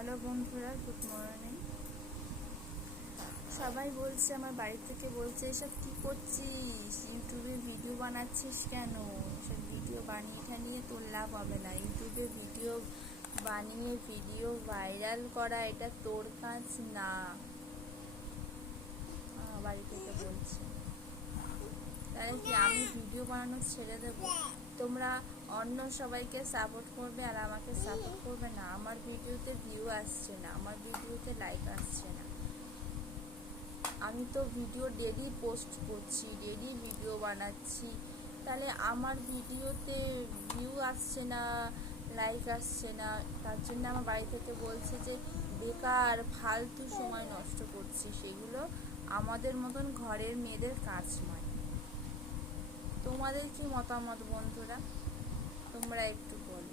Hello বন্ধুরা, good morning. সবাই বলছে, আমার বাড়ি থেকে বলছে, এসব কী করছিস, ইউটিউবে ভিডিও বানাচ্ছিস কেন? এসব ভিডিও বানিয়ে ঠানিয়ে তোর লাভ হবে না। ইউটিউবে ভিডিও বানিয়ে ভিডিও ভাইরাল করা এটা তোর কাজ না। বাড়ি থেকে বলছে, তাহলে কি আমি ভিডিও বানানো ছেড়ে দেবো? তোমরা অন্য সবাইকে সাপোর্ট করবে আর আমাকে সাপোর্ট করবে না। আমার ভিডিওতে ভিউ আসছে না, আমার ভিডিওতে লাইক আসছে না। আমি তো ভিডিও ডেলি পোস্ট করছি, ডেলি ভিডিও বানাচ্ছি, তাহলে আমার ভিডিওতে ভিউ আসছে না, লাইক আসছে না। তার জন্য আমার বাড়ি থেকে বলছে যে বেকার ফালতু সময় নষ্ট করছি, সেগুলো আমাদের মতন ঘরের মেয়েদের কাজ নয়। তোমাদের কি মতামত বন্ধুরা? তোমরা একটু বলো।